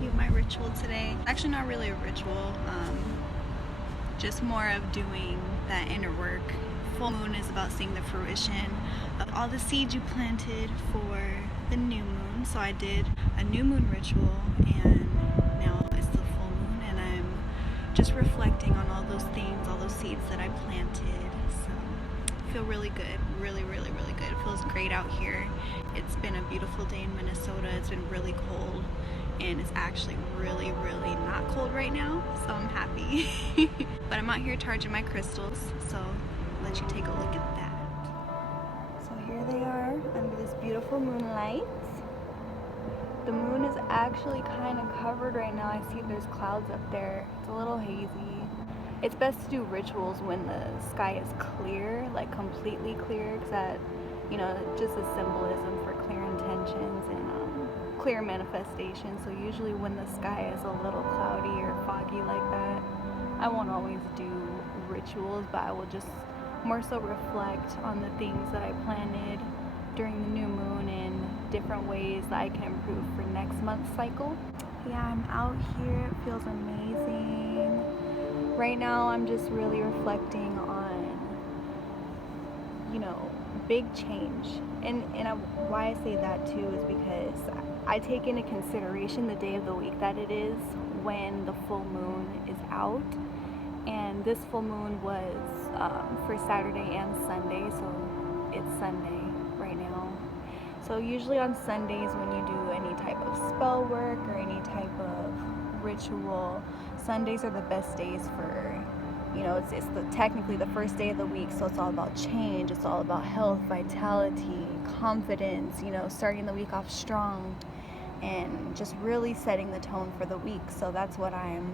you my ritual today. Actually not really a ritual, just more of doing that inner work. Full moon is about seeing the fruition of all the seeds you planted for the new moon. So I did a new moon ritual, and now it's the full moon, and I'm just reflecting on all those things, all those seeds that I planted. So I feel really good, really good. It feels great out here. It's been a beautiful day in Minnesota. It's been really cold, and it's actually really not cold right now, so I'm happy. But I'm out here charging my crystals, so I'll let you take a look at that. So here they are under this beautiful moonlight. The moon is actually kind of covered right now. I see there's clouds up there. It's a little hazy. It's best to do rituals when the sky is clear, like completely clear, because that, you know, just a symbolism for clear intentions and clear manifestation. So usually when the sky is a little cloudy or foggy like that, I won't always do rituals, but I will just more so reflect on the things that I planted during the new moon and different ways that I can improve for next month's cycle. Yeah, I'm out here. It feels amazing. Right now I'm just really reflecting on, you know, big change. And why I say that too is because I take into consideration the day of the week that it is when the full moon is out. And this full moon was for Saturday and Sunday, so it's Sunday right now. So usually on Sundays when you do any type of spell work or any type of ritual, Sundays are the best days for, you know, it's technically the first day of the week, so it's all about change, it's all about health, vitality, confidence, you know, starting the week off strong and just really setting the tone for the week. So that's what I'm,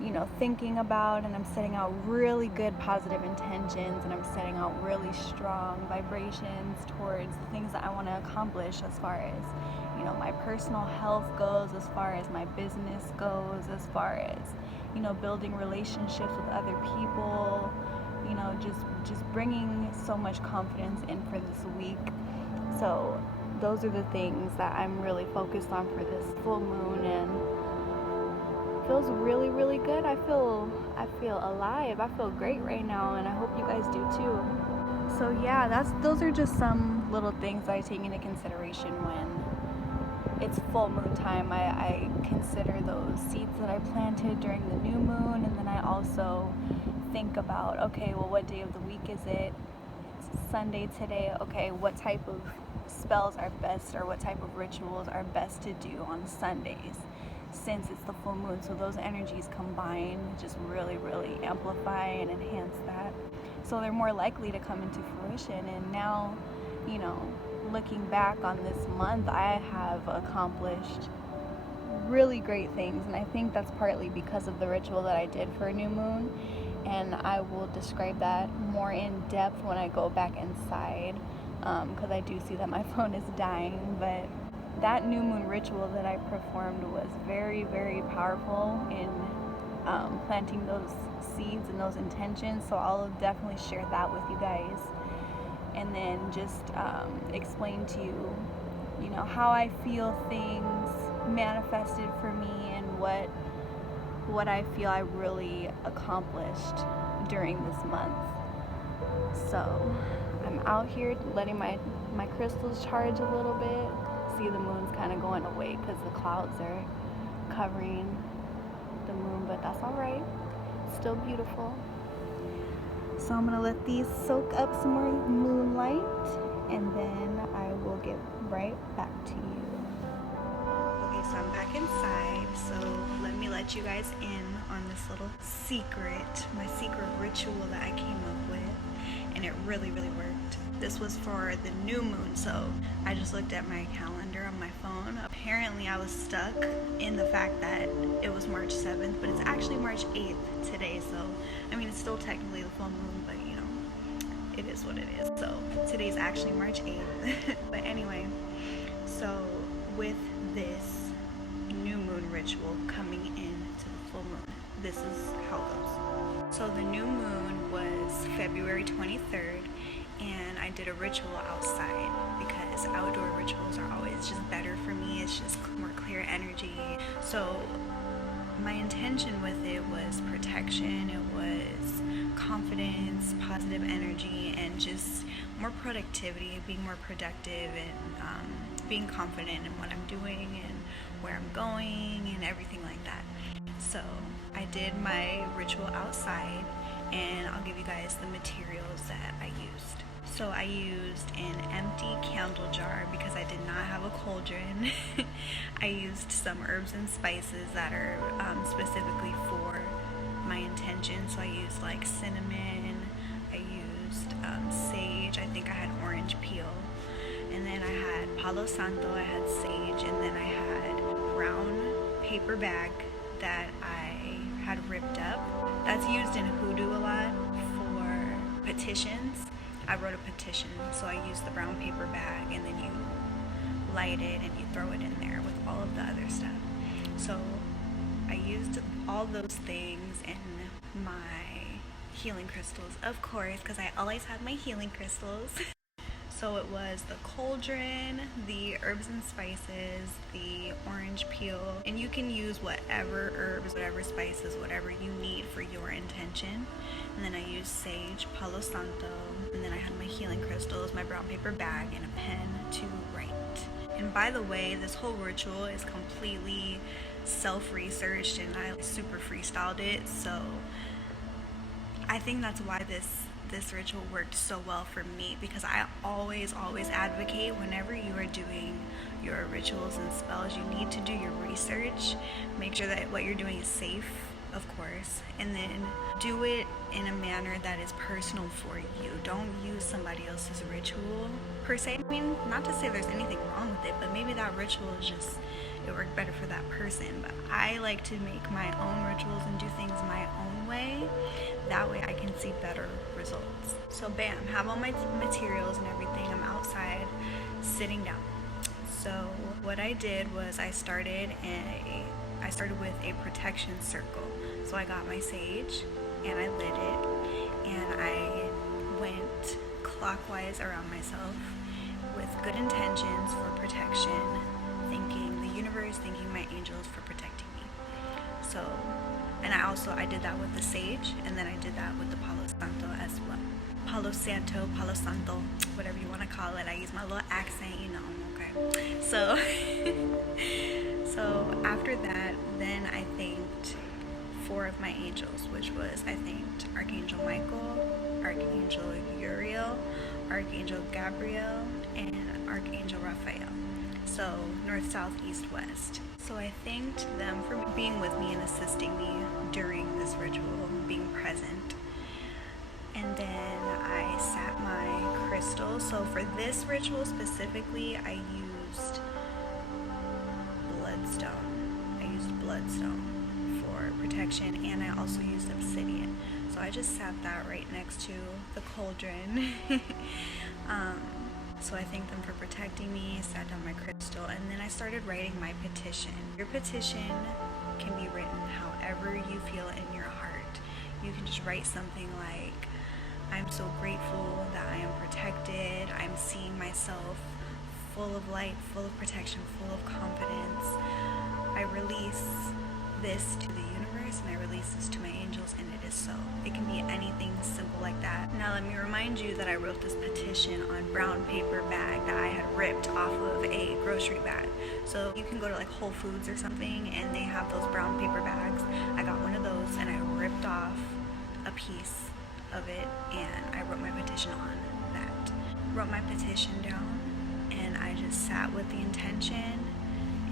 you know, thinking about, and I'm setting out really good positive intentions, and I'm setting out really strong vibrations towards the things that I want to accomplish as far as, you know, my personal health goes, as far as my business goes, as far as, you know, building relationships with other people, you know, just bringing so much confidence in for this week. So those are the things that I'm really focused on for this full moon, and feels really good. I feel alive. I feel great right now, and I hope you guys do too. So yeah, those are just some little things that I take into consideration when it's full moon time. I consider those seeds that I planted during the new moon, and then I also think about, okay, well, what day of the week is it? It's Sunday today. Okay, what type of spells are best, or what type of rituals are best to do on Sundays, since it's the full moon. So those energies combined just really amplify and enhance that, so they're more likely to come into fruition. And now, you know, looking back on this month, I have accomplished really great things, and I think that's partly because of the ritual that I did for a new moon, and I will describe that more in depth when I go back inside, because I do see that my phone is dying. But that new moon ritual that I performed was very powerful in planting those seeds and those intentions. So I'll definitely share that with you guys, and then just explain to you, you know, how I feel things manifested for me, and what I feel I really accomplished during this month. So I'm out here letting my crystals charge a little bit. See, the moon's kind of going away because the clouds are covering the moon, but that's all right. It's still beautiful. So I'm gonna let these soak up some more moonlight, and then I will get right back to you. Okay, so I'm back inside, so let me let you guys in on this little secret, my secret ritual that I came up with, and it really worked. This was for the new moon, so I just looked at my calendar on my phone. Apparently I was stuck in the fact that it was March 7th, but it's actually March 8th today, so I mean, it's still technically the full moon, but you know, it is what it is. So today's actually March 8th. But anyway, so with this new moon ritual coming into the full moon, this is how it goes. So the new moon was February 23rd, and I did a ritual outside because outdoor rituals are always just better for me. It's just more clear energy. So my intention with it was protection, it was confidence, positive energy, and just more productivity, being more productive, and being confident in what I'm doing and where I'm going and everything like that. So I did my ritual outside, and I'll give you guys the materials that I used. So I used an empty candle jar because I did not have a cauldron. I used some herbs and spices that are specifically for my intention. So I used like cinnamon, I used sage, I think I had orange peel, and then I had palo santo, I had sage, and then I had a brown paper bag that I had ripped up. That's used in hoodoo a lot for petitions. I wrote a petition, so I used the brown paper bag, and then you light it and you throw it in there with all of the other stuff. So I used all those things and my healing crystals, of course, because I always have my healing crystals. So it was the cauldron, the herbs and spices, the orange peel, and you can use whatever herbs, whatever spices, whatever you need for your intention. And then I used sage, palo santo, and then I had my healing crystals, my brown paper bag, and a pen to write. And by the way, this whole ritual is completely self-researched, and I super freestyled it, so I think that's why this ritual worked so well for me, because I always advocate whenever you are doing your rituals and spells, you need to do your research, make sure that what you're doing is safe, of course, and then do it in a manner that is personal for you. Don't use somebody else's ritual per se. I mean, not to say there's anything wrong with it, but maybe that ritual is just, it worked better for that person. But I like to make my own rituals and do things my own way. That way I can see better results. So bam, have all my materials and everything. I'm outside sitting down. So what I did was I started with a protection circle. So I got my sage and I lit it, and I went clockwise around myself with good intentions for protection, thanking the universe, thanking my angels for protecting me. So, and I did that with the sage, and then I did that with the palo santo as well. Palo santo, whatever you want to call it. I use my little accent, you know, okay? So, so after that, then I thanked 4 of my angels, which was, I thanked Archangel Michael, Archangel Uriel, Archangel Gabriel, and Archangel Raphael. So north, south, east, west. So I thanked them for being with me and assisting me during this ritual, being present. And then I sat my crystal. So for this ritual specifically, I used bloodstone for protection, and I also used obsidian. So I just sat that right next to the cauldron. So I thanked them for protecting me, sat down my crystal, and then I started writing my petition. Your petition can be written however you feel in your heart. You can just write something like, I'm so grateful that I am protected. I'm seeing myself full of light, full of protection, full of confidence. I release this to the universe, and I release this to my angels, and it is so. It can be anything simple like that. Now let me remind you that I wrote this petition on brown paper bag that I had ripped off of a grocery bag. So you can go to like Whole Foods or something, and they have those brown paper bags. I got one of those, and I ripped off a piece of it, and I wrote my petition on that. Wrote my petition down, and I just sat with the intention,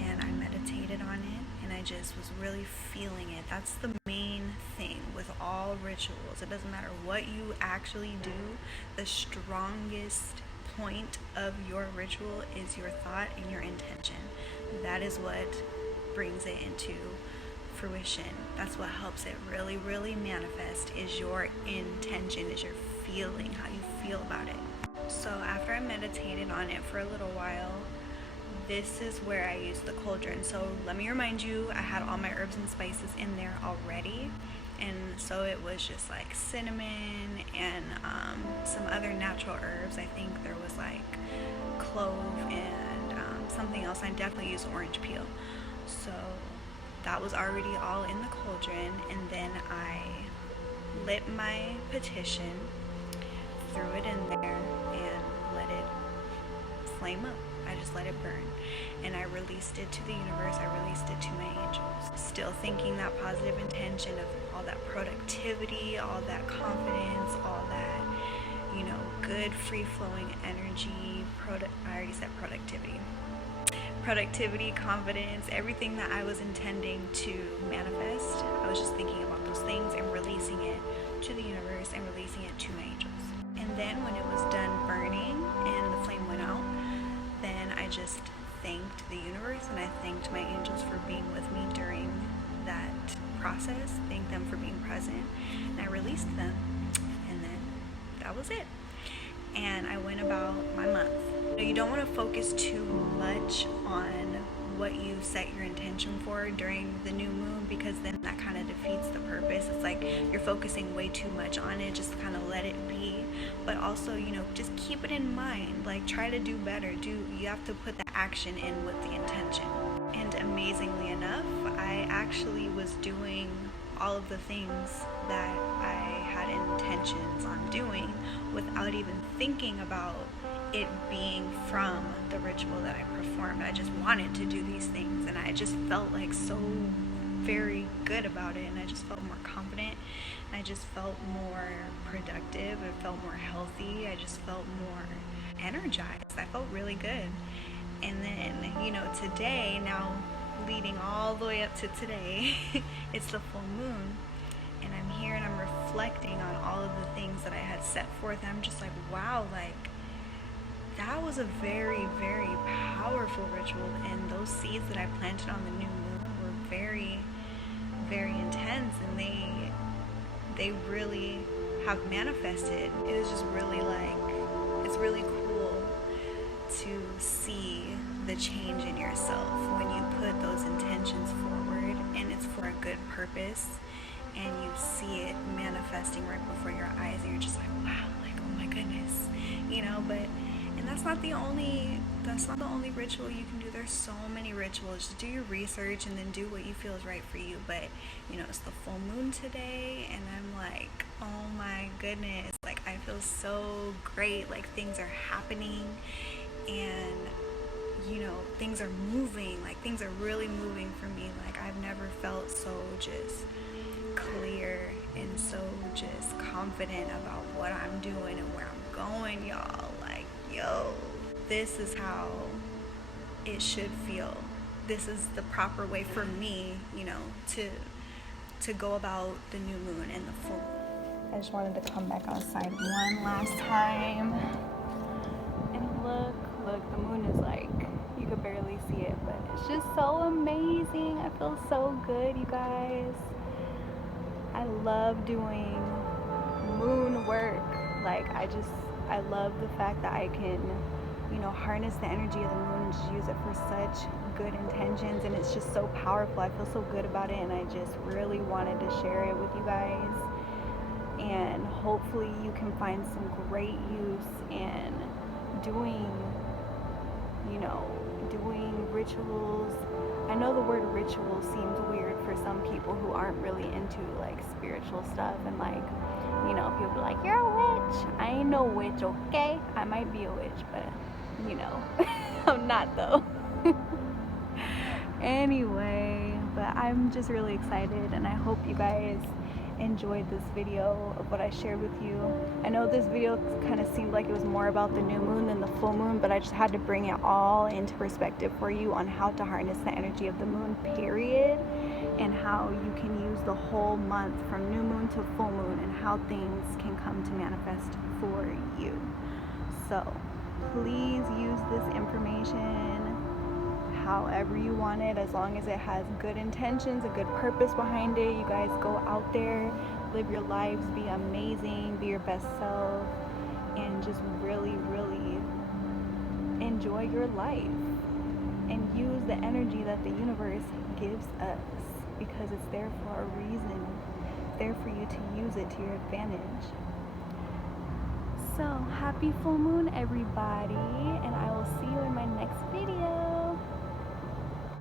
and I meditated on it, and I just was really feeling it. That's the main thing with all rituals. It doesn't matter what you actually do, the strongest point of your ritual is your thought and your intention. That is what brings it into fruition. That's what helps it really manifest, is your intention, is your feeling, how you feel about it. So after I meditated on it for a little while, this is where I used the cauldron. So let me remind you, I had all my herbs and spices in there already, and so it was just like cinnamon and some other natural herbs. I think there was like clove and something else. I definitely used orange peel. So that was already all in the cauldron, and then I lit my petition, threw it in there, and let it flame up. I just let it burn, and I released it to the universe. I released it to my angels, still thinking that positive intention of all that productivity, all that confidence, all that, you know, good free-flowing energy. I already said productivity, confidence, everything that I was intending to manifest. I was just thinking about those things and releasing it to the universe and releasing it to my angels. And then when it was done burning and the flame went out, then I just thanked the universe and I thanked my angels for being with me during that process, thanked them for being present, and I released them, and then that was it. And I went about my month. You don't want to focus too much on what you set your intention for during the new moon, because then that kind of defeats the purpose. It's like you're focusing way too much on it. Just kind of let it be, but also, you know, just keep it in mind. Like, try to do better. You have to put the action in with the intention. And amazingly enough, I actually was doing all of the things that I had intentions on doing without even thinking about it being from the ritual that I performed. I just wanted to do these things, and I just felt like so very good about it, and I just felt more confident, and I just felt more productive. I felt more healthy. I just felt more energized. I felt really good. And then, you know, today, now leading all the way up to today, it's the full moon, and I'm here and I'm reflecting on all of the things that I had set forth, and I'm just like, wow, like, that was a very, very powerful ritual, and those seeds that I planted on the new moon were very, very intense, and they really have manifested. It was just really like, it's really cool to see the change in yourself when you put those intentions forward, and it's for a good purpose, and you see it manifesting right before your eyes, and you're just like, wow, like, oh my goodness, you know. But and that's not the only ritual you can do. There's so many rituals. Just do your research and then do what you feel is right for you. But, you know, it's the full moon today, and I'm like, oh my goodness, like, I feel so great. Like, things are happening, and, you know, things are moving. Like, things are really moving for me. Like, I've never felt so just clear and so just confident about what I'm doing and where I'm going, y'all. Like, yo, this is how it should feel. This is the proper way for me, you know, to go about the new moon and the full. I just wanted to come back outside one last time, and look, the moon is like, you could barely see it, but it's just so amazing. I feel so good, you guys. I love doing moon work. Like, I love the fact that I can, you know, harness the energy of the moon and just use it for such good intentions, and it's just so powerful. I feel so good about it, and I just really wanted to share it with you guys, and hopefully you can find some great use in doing rituals. I know the word ritual seems weird for some people who aren't really into like spiritual stuff, and like, you know, people be like, you're a witch. I ain't no witch, okay? I might be a witch, but, you know, I'm not though. Anyway, but I'm just really excited, and I hope you guys enjoyed this video of what I shared with you. I know this video kind of seemed like it was more about the new moon than the full moon, but I just had to bring it all into perspective for you on how to harness the energy of the moon, period, and how you can use the whole month from new moon to full moon, and how things can come to manifest for you. So please use this information however you want it, as long as it has good intentions, a good purpose behind it. You guys go out there, live your lives, be amazing, be your best self, and just really, really enjoy your life, and use the energy that the universe gives us, because it's there for a reason. there for you to use it to your advantage. So happy full moon, everybody, and I will see you in my next